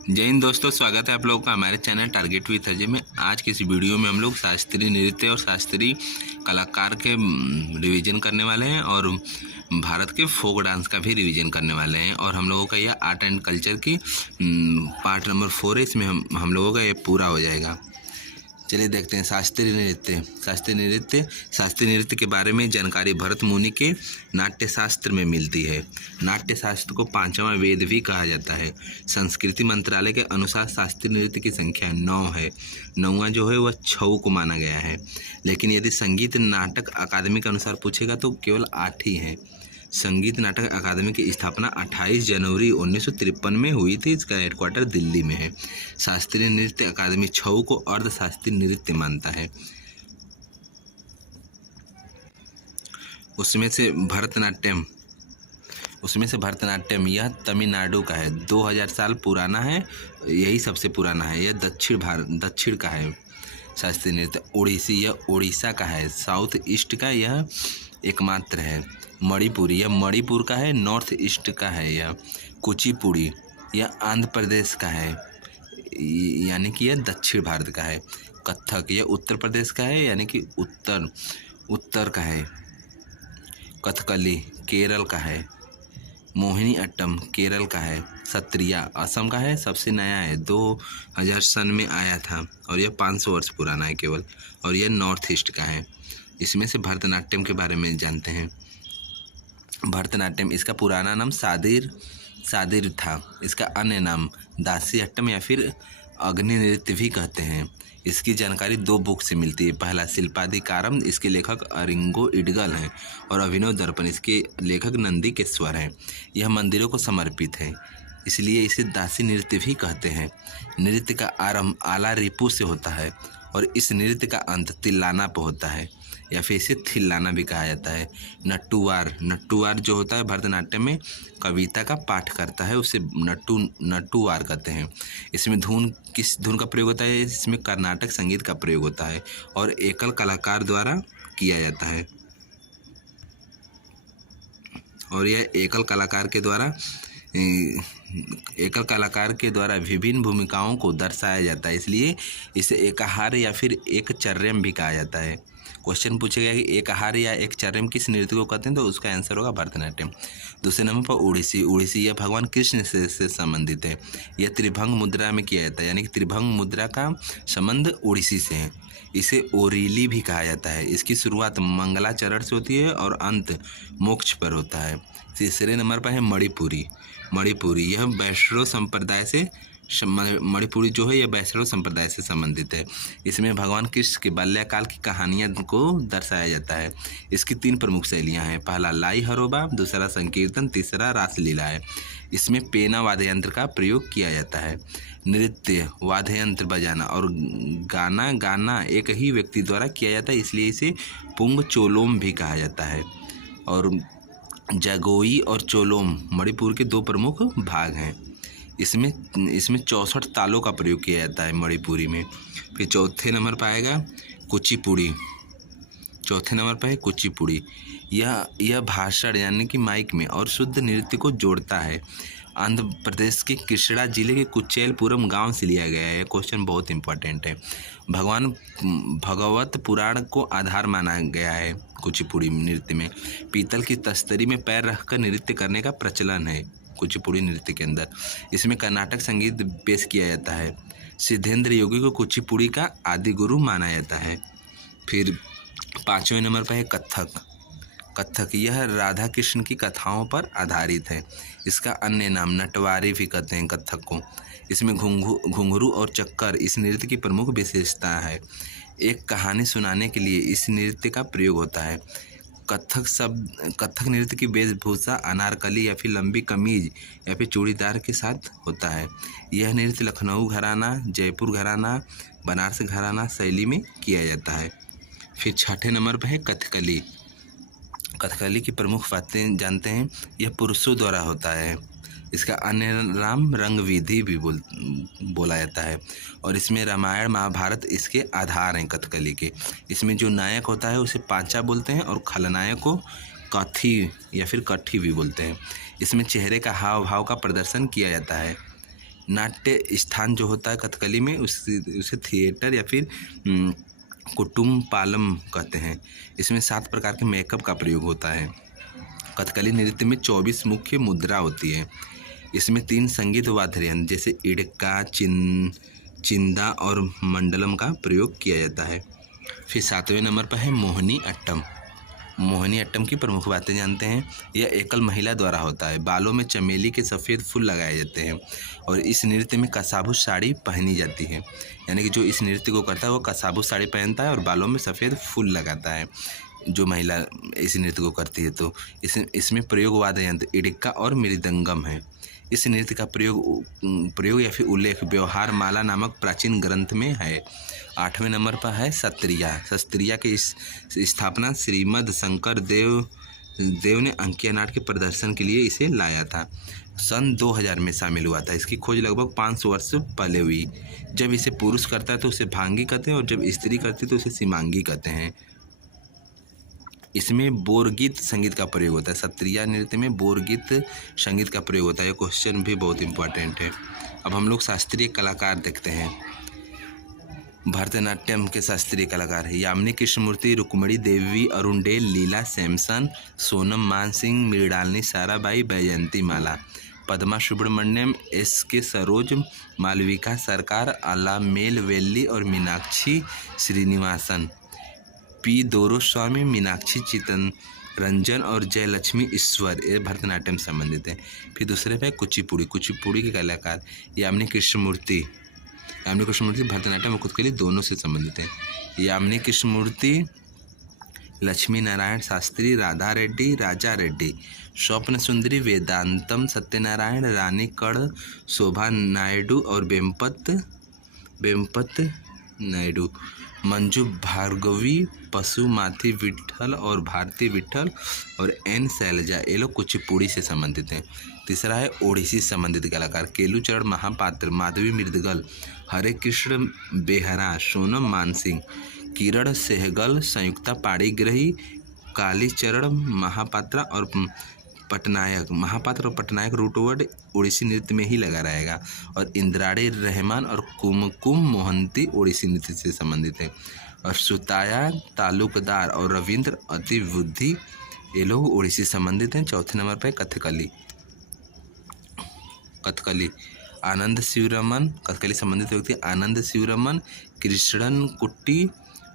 जय हिंद दोस्तों, स्वागत है आप लोगों का हमारे चैनल टारगेट विथ अजय में। आज की इस वीडियो में हम लोग शास्त्रीय नृत्य और शास्त्रीय कलाकार के रिवीजन करने वाले हैं और भारत के फोक डांस का भी रिवीजन करने वाले हैं। और हम लोगों का यह आर्ट एंड कल्चर की पार्ट नंबर 4 है। इसमें हम लोगों का ये पूरा हो जाएगा। चलिए देखते हैं शास्त्रीय नृत्य। शास्त्रीय नृत्य के बारे में जानकारी भरत मुनि के नाट्य शास्त्र में मिलती है। नाट्य शास्त्र को पांचवा वेद भी कहा जाता है। संस्कृति मंत्रालय के अनुसार शास्त्रीय नृत्य की संख्या 9 है। 9वां जो है वह छऊ को माना गया है, लेकिन यदि संगीत नाटक अकादमी के अनुसार पूछेगा तो केवल 8 ही है। संगीत नाटक अकादमी की स्थापना 28 जनवरी 1953 में हुई थी। इसका हेडक्वार्टर दिल्ली में है। शास्त्रीय नृत्य अकादमी छऊ को अर्ध शास्त्रीय नृत्य मानता है। उसमें से भरतनाट्यम यह तमिलनाडु का है। 2000 साल पुराना है, यही सबसे पुराना है। यह दक्षिण का है। शास्त्रीय नृत्य ओडिसी यह उड़ीसा का है। साउथ ईस्ट का यह एकमात्र है। मणिपुरी यह मणिपुर का है। नॉर्थ ईस्ट का है। यह कुचिपुड़ी यह आंध्र प्रदेश का है, यानी कि यह दक्षिण भारत का है। कथक यह उत्तर प्रदेश का है, यानी कि उत्तर का है। कथकली केरल का है। मोहिनी अट्टम केरल का है। सत्रिया असम का है, सबसे नया है, 2000 सन में आया था और यह 500 वर्ष पुराना है केवल। और यह नॉर्थ ईस्ट का है। इसमें से भरतनाट्यम के बारे में जानते हैं। भरतनाट्यम इसका पुराना नाम सादिर था। इसका अन्य नाम दासी अट्टम या फिर अग्नि नृत्य भी कहते हैं। इसकी जानकारी 2 बुक से मिलती है। पहला शिल्पाधिकारम, इसके लेखक अरिंगो इडगल हैं, और अभिनव दर्पण, इसके लेखक नंदीकेश्वर हैं। यह मंदिरों को समर्पित है, इसलिए इसे दासी नृत्य भी कहते हैं। नृत्य का आरंभ आला रिपु से होता है और इस नृत्य का अंत तिल्लाना पर होता है, या फिर इसे थिल्लाना भी कहा जाता है। नट्टुवार जो होता है भरतनाट्यम में कविता का पाठ करता है, उसे नट्टुवार कहते हैं। इसमें किस धुन का प्रयोग होता है? इसमें कर्नाटक संगीत का प्रयोग होता है और एकल कलाकार द्वारा किया जाता है। और यह एकल कलाकार के द्वारा विभिन्न भूमिकाओं को दर्शाया जाता है, इसलिए इसे एकाहार या फिर एकचर्यम भी कहा जाता है। क्वेश्चन पूछेगा कि एकाहार या एकचर्यम किस नृत्य को कहते हैं, तो उसका आंसर होगा भरतनाट्यम। दूसरे नंबर पर ओडिसी यह भगवान कृष्ण से संबंधित है। यह त्रिभंग मुद्रा में किया जाता है, यानी कि त्रिभंग मुद्रा का संबंध ओडिसी से है। इसे ओरीली भी कहा जाता है। इसकी शुरुआत मंगलाचरण से होती है और अंत मोक्ष पर होता है। तीसरे नंबर पर है मणिपुरी यह वैष्णव संप्रदाय से मणिपुरी जो है यह वैष्णव संप्रदाय से संबंधित है। इसमें भगवान कृष्ण के बाल्यकाल की कहानियाँ को दर्शाया जाता है। इसकी 3 प्रमुख शैलियाँ हैं। पहला लाई हरोबा, दूसरा संकीर्तन, तीसरा रासलीला है। इसमें पेना वाद्ययंत्र का प्रयोग किया जाता है। नृत्य वाद्ययंत्र बजाना और गाना एक ही व्यक्ति द्वारा किया जाता है, इसलिए इसे पुंग चोलोम भी कहा जाता है। और जगोई और चोलोम मणिपुर के 2 प्रमुख भाग हैं। इसमें 64 तालों का प्रयोग किया जाता है मणिपुरी में। फिर चौथे नंबर पर आएगा कुचिपुड़ी। यह भाषण यानी कि माइक में और शुद्ध नृत्य को जोड़ता है। आंध्र प्रदेश के कृष्णा जिले के कुचेलपुरम गांव से लिया गया है। क्वेश्चन बहुत इंपॉर्टेंट है। भगवत पुराण को आधार माना गया है। कुचिपुड़ी नृत्य में पीतल की तस्तरी में पैर रखकर नृत्य करने का प्रचलन है कुचिपुड़ी नृत्य के अंदर। इसमें कर्नाटक संगीत पेश किया जाता है। सिद्धेंद्र योगी को कुचिपुड़ी का आदि गुरु माना जाता है। फिर 5वें नंबर पर है कथक यह राधा कृष्ण की कथाओं पर आधारित है। इसका अन्य नाम नटवारी भी कहते हैं कथक को। इसमें घुंघरू और चक्कर इस नृत्य की प्रमुख विशेषता है। एक कहानी सुनाने के लिए इस नृत्य का प्रयोग होता है। कथक नृत्य की वेशभूषा अनारकली या फिर लंबी कमीज या फिर चूड़ीदार के साथ होता है। यह नृत्य लखनऊ घराना, जयपुर घराना, बनारस घराना शैली में किया जाता है। फिर 6ठे नंबर पर है कथकली की प्रमुख बातें जानते हैं। यह पुरुषों द्वारा होता है। इसका अन्य नाम रंग विधि भी बोला जाता है। और इसमें रामायण महाभारत इसके आधार हैं कथकली के। इसमें जो नायक होता है उसे पांचा बोलते हैं और खलनायक को कथी या फिर कट्ठी भी बोलते हैं। इसमें चेहरे का हाव भाव का प्रदर्शन किया जाता है। नाट्य स्थान जो होता है कथकली में उसे थिएटर या फिर कुटुम्ब पालम कहते हैं। इसमें 7 प्रकार के मेकअप का प्रयोग होता है। कथकली नृत्य में 24 मुख्य मुद्रा होती है। इसमें 3 संगीत वाद्य यंत्र जैसे इडका, चिंदा और मंडलम का प्रयोग किया जाता है। फिर 7वें नंबर पर है मोहिनी अट्टम। मोहिनी अट्टम की प्रमुख बातें जानते हैं। यह एकल महिला द्वारा होता है। बालों में चमेली के सफ़ेद फूल लगाए जाते हैं और इस नृत्य में कसाबू साड़ी पहनी जाती है। यानी कि जो इस नृत्य को करता है वो कसाबू साड़ी पहनता है और बालों में सफ़ेद फूल लगाता है, जो महिला इस नृत्य को करती है। तो इसमें प्रयोग वाद्य यंत्र इडक्का और मृदंगम है। इस नृत्य का प्रयोग या फिर उल्लेख व्यवहार माला नामक प्राचीन ग्रंथ में है। 8वें नंबर पर है सत्रिया। सत्रिया की स्थापना श्रीमद शंकर देव ने अंकिया नाट के प्रदर्शन के लिए इसे लाया था। सन 2000 में शामिल हुआ था। इसकी खोज लगभग 500 वर्ष पहले हुई। जब इसे पुरुष करता है तो उसे भांगी कहते हैं और जब स्त्री करती है तो उसे सीमांगी कहते हैं। इसमें बोरगीत संगीत का प्रयोग होता है। सत्रिया नृत्य में बोरगीत संगीत का प्रयोग होता है। ये क्वेश्चन भी बहुत इंपॉर्टेंट है। अब हम लोग शास्त्रीय कलाकार देखते हैं। भरतनाट्यम के शास्त्रीय कलाकार है यामिनी कृष्णमूर्ति, रुक्मणी देवी, अरुणडेल, लीला सैमसन, सोनम मानसिंह, मृणालिनी साराबाई, बैजयंती माला। पद्मा सुब्रमण्यम, S.K. सरोज, मालविका सरकार, अलामेल वेल्ली और मीनाक्षी श्रीनिवासन। P. दोरोस्वामी, मीनाक्षी चित्तरंजन और जयलक्ष्मी ईश्वर। ये भरतनाट्यम से संबंधित है। फिर दूसरे पे कुचिपुड़ी के कलाकार यामिनी कृष्णमूर्ति भरतनाट्यम और कथकली दोनों से संबंधित है। यामिनी कृष्णमूर्ति लक्ष्मी नारायण शास्त्री, राधा रेड्डी, राजा रेड्डी। स्वप्न सुंदरी वेदांतम सत्यनारायण, रानी कड़, शोभा नायडू और बेम्पत नायडू। मंजू भार्गवी, पशुमाथी विट्ठल और भारती विट्ठल और N. शैलजा। ये लोग कुचिपुड़ी से संबंधित हैं। तीसरा है ओडिसी संबंधित कलाकार केलुचरण महापात्र, माधवी मृदगल, हरे कृष्ण बेहरा, सोनम मानसिंह, किरण सहगल, संयुक्ता पाणिग्रही, कालीचरण महापात्रा और पटनायक रूटवर्ड ओडिसी नृत्य में ही लगा रहेगा। और इंद्राणी रहमान और कुमकुम मोहंती ओडिसी नृत्य से संबंधित है। और सुताया तालुकदार और रविंद्र अतिबुद्धि ये लोग ओडिसी संबंधित हैं। चौथे नंबर पर कथकली आनंद शिवरमन। कथकली संबंधित व्यक्ति आनंद शिवरमन, कृष्णन कुट्टी,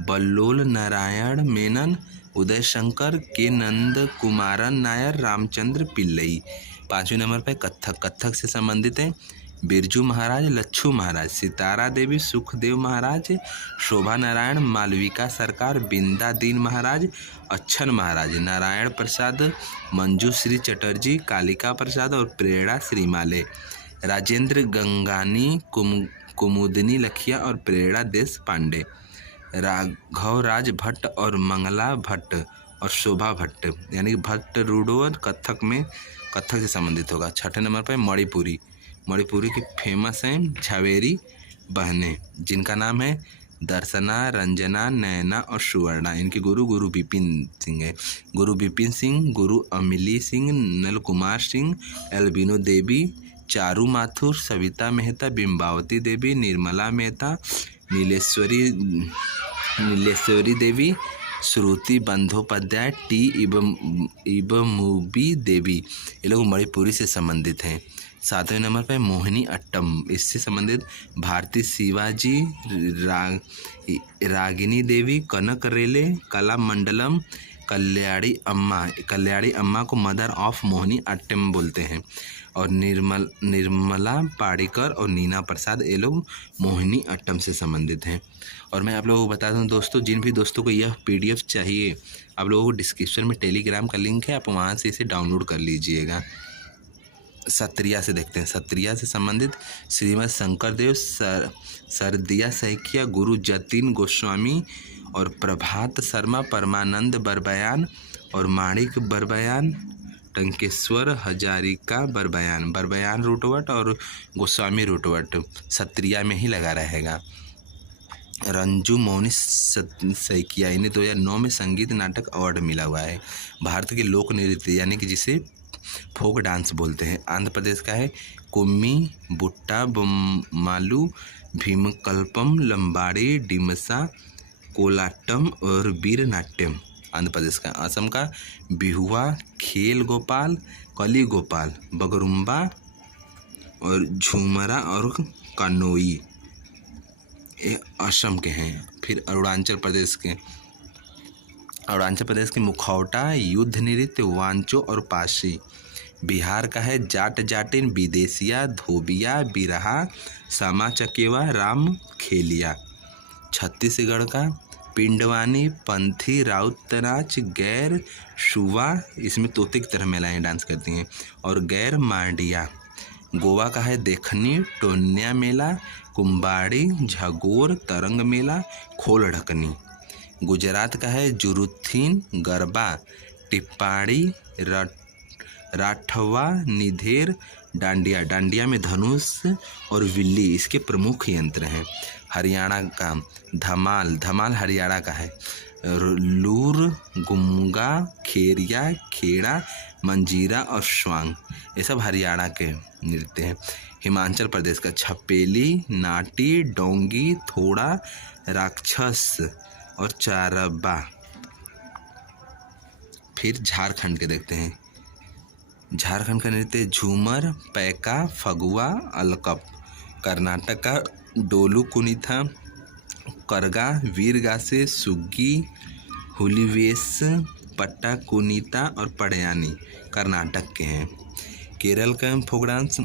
बल्लोल नारायण मेनन, उदय शंकर, के नंद कुमारन नायर, रामचंद्र पिल्लई। 5वें नंबर पर कथक से संबंधित है बिरजू महाराज, लच्छू महाराज, सितारा देवी, सुखदेव महाराज, शोभा नारायण, मालविका सरकार, बिंदा दीन महाराज, अच्छन महाराज, नारायण प्रसाद, मंजूश्री चटर्जी, कालिका प्रसाद और प्रेरणा श्रीमाले। राजेंद्र गंगानी, कुमुदनी लखिया और प्रेरणा देश पांडे। राघव राज भट्ट और मंगला भट्ट और शोभा भट्ट। यानी कि भट्ट रूडोर कथक से संबंधित होगा। 6ठे नंबर पर मणिपुरी के फेमस हैं झावेरी बहनें, जिनका नाम है दर्शना, रंजना, नयना और सुवर्णा। इनके गुरु विपिन सिंह है। गुरु विपिन सिंह, गुरु अमिली सिंह, नल कुमार सिंह, एल्बिनो देवी, चारू माथुर, सविता मेहता, बिंबावती देवी, निर्मला मेहता, नीलेश्वरी देवी, श्रुति बंदोपाध्याय, टी इबमुबी देवी। ये लोग मणिपुरी से संबंधित हैं। 7वें नंबर पर मोहिनी अट्टम। इससे संबंधित भारती शिवाजी, रागिनी देवी, कनक रेले, कला मंडलम, कल्याणी अम्मा को मदर ऑफ मोहिनी अट्टम बोलते हैं। और निर्मला पाड़ीकर और नीना प्रसाद ये लोग मोहिनी अट्टम से संबंधित हैं। और मैं आप लोगों को बता दूं दोस्तों, जिन भी दोस्तों को यह PDF चाहिए, आप लोगों को डिस्क्रिप्शन में टेलीग्राम का लिंक है, आप वहां से इसे डाउनलोड कर लीजिएगा। सत्रिया से देखते हैं। सत्रिया से संबंधित श्रीमद शंकरदेव, सरदिया सैकिया, गुरु जतिन गोस्वामी और प्रभात शर्मा, परमानंद बरबयान और माणिक बरबयान, टंकेश्वर हजारिका बरबयान रूटवट और गोस्वामी रूटवट सत्रिया में ही लगा रहेगा। रंजू मोहनी सैकिया, इन्हें 2009 में संगीत नाटक अवार्ड मिला हुआ है। भारत के लोक नृत्य यानी कि जिसे फोक डांस बोलते हैं। आंध्र प्रदेश का है कुम्मी, बुट्टा बोम्मालू, भीमकल्पम, लंबाड़ी, डिमसा, कोलाटम और वीरनाट्यम। आंध्र प्रदेश का। असम का बिहुआ, खेल गोपाल, कली गोपाल, बगरुम्बा और झूमरा और कानोई, ये असम के हैं। फिर अरुणाचल प्रदेश के मुखौटा, युद्ध नृत्य, वांचो और पासी। बिहार का है जाट जाटिन, विदेशिया, धोबिया, बिरहा, सामा चकेवा, राम खेलिया। छत्तीसगढ़ का पिंडवानी, पंथी, राउत नाच, गैर, शुवा, इसमें तोते की तरह महिलाएं डांस करती हैं, और गैर मांडिया। गोवा का है देखनी, टोन्या मेला, कुम्बाड़ी, झगोर, तरंग मेला, खोल ढकनी। गुजरात का है जुरुथीन, गरबा, टिप्पाड़ी, राठवा, निधेर, डांडिया। डांडिया में धनुष और विल्ली इसके प्रमुख यंत्र हैं। हरियाणा का धमाल, धमाल हरियाणा का है। लूर, गुमगा, खेरिया, खेड़ा, मंजीरा और स्वांग, ये सब हरियाणा के नृत्य हैं। हिमाचल प्रदेश का छपेली, नाटी, डोंगी, थोड़ा, राक्षस और चारबा। फिर झारखंड के देखते हैं। झारखंड का नृत्य झूमर, पैका, फगुआ, अलकप। कर्नाटक का डोलू कुनिथा, करगा, वीरगासे, सुग्गी, हुलीवेस, पट्टा कुनीता और पड़यानी कर्नाटक के हैं। केरल का फोक डांस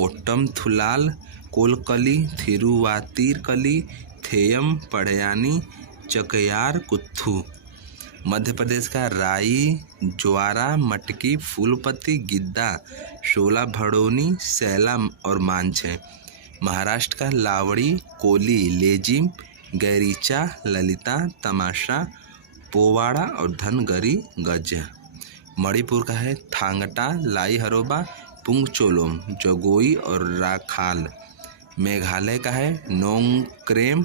ओट्टम, थुलाल, कोलकली, थिरुवातिरकली, थेयम, पड़यानी, चकयार, कुत्थू। मध्य प्रदेश का राई, ज्वारा, मटकी, फूलपत्ती, गिद्दा, शोला, भड़ोनी, सैला और मांझ है। महाराष्ट्र का लावड़ी, कोली, लेजिम, गैरीचा, ललिता, तमाशा, पोवाड़ा और धनगरी गज। मणिपुर का है थांगटा, लाई हरोबा, पुंगचोलोम, जगोई और राखाल। मेघालय का है नोंगक्रेम,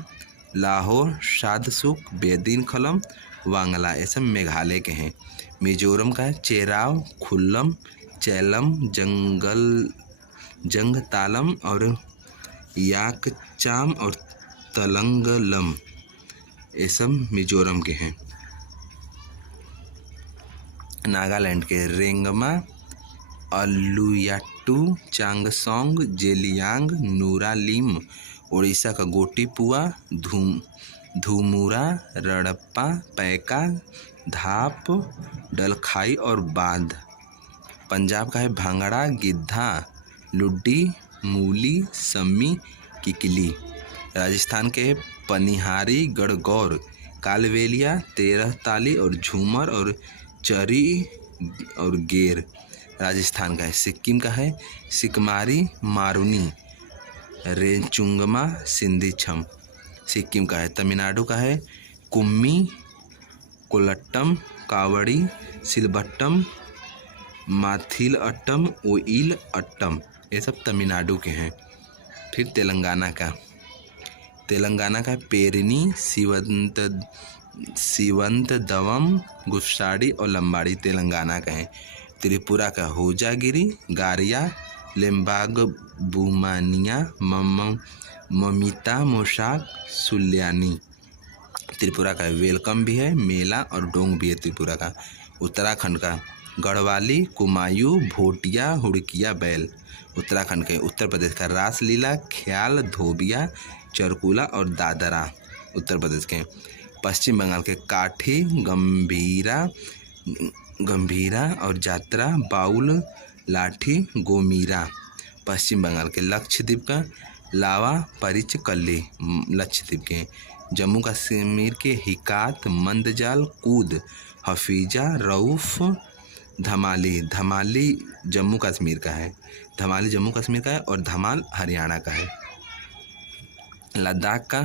लाहौर, शादसुक, बेदिन खलम, वांगला, ये सब मेघालय के हैं। मिजोरम का है चेराव, खुल्लम, चैलम, जंगतालम और याकचाम और तलंगलम, ये सब मिजोरम के हैं। नागालैंड के रेंगमा, अलुयाट्टू, चांगसोंग, जेलियांग, नूरालिम। उड़ीसा का गोटीपुआ, धूमुरा, रड़प्पा, पैका, धाप, डलखाई और बांध। पंजाब का है भांगड़ा, गिद्धा, लुड्डी, मूली, सम्मी, किकली। राजस्थान के पनिहारी, गढ़गौर, कालवेलिया, तेरह ताली और झूमर और चरी और गेर। राजस्थान का है। सिक्किम का है सिकमारी, मारुनी, रेंचुंगमा, सिंधी छम। सिक्किम का है। तमिलनाडु का है कुम्मी, कोलट्टम, कावड़ी, सिलबट्टम, माथिल अट्टम, ओइल अट्टम, ये सब तमिलनाडु के हैं। फिर तेलंगाना का पेरिनी, सिवंत दवम, गुस्साड़ी और लंबाड़ी तेलंगाना का है। त्रिपुरा का होजागिरी, गारिया, लेम्बाग, बुमानिया, ममिता, मोशाक, सुल्यानी। त्रिपुरा का वेलकम भी है, मेला और डोंग भी है त्रिपुरा का। उत्तराखंड का गढ़वाली, कुमायूं, भोटिया, हुड़किया, बैल। उत्तराखंड के। उत्तर प्रदेश का रासलीला, ख्याल, धोबिया, चरकुला और दादरा उत्तर प्रदेश के। पश्चिम बंगाल के काठी, गंभीरा और जात्रा, बाउल, लाठी, गोमीरा। पश्चिम बंगाल के। लक्षद्वीप का लावा, परिच, कल्ली लक्षद्वीप के। जम्मू कश्मीर के हिकात, मंदजाल, कूद, हफीजा, रऊफ, धमाली जम्मू कश्मीर का है। धमाली जम्मू कश्मीर का है और धमाल हरियाणा का है। लद्दाख का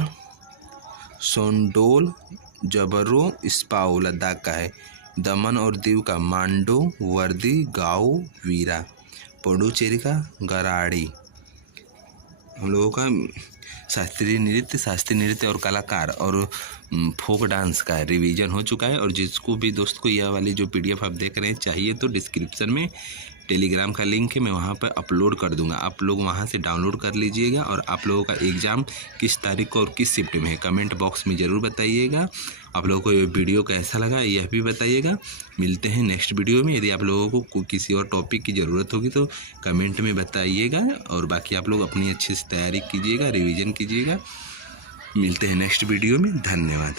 सोंडोल, जबरो, स्पाओ लद्दाख का है। दमन और दीव का मांडो, वर्दी, गाओ, वीरा। पुडुचेरी का गराड़ी। हम लोगों का शास्त्रीय नृत्य और कलाकार और फोक डांस का रिवीजन हो चुका है। और जिसको भी दोस्त को यह वाली जो PDF आप देख रहे हैं चाहिए तो डिस्क्रिप्शन में टेलीग्राम का लिंक है, मैं वहाँ पर अपलोड कर दूंगा, आप लोग वहाँ से डाउनलोड कर लीजिएगा। और आप लोगों का एग्ज़ाम किस तारीख को और किस शिफ्ट में है कमेंट बॉक्स में ज़रूर बताइएगा। आप लोगों को ये वीडियो कैसा लगा यह भी बताइएगा। मिलते हैं नेक्स्ट वीडियो में। यदि आप लोगों को किसी और टॉपिक की ज़रूरत होगी तो कमेंट में बताइएगा। और बाकी आप लोग अपनी अच्छे से तैयारी कीजिएगा, रिवीजन कीजिएगा। मिलते हैं नेक्स्ट वीडियो में। धन्यवाद।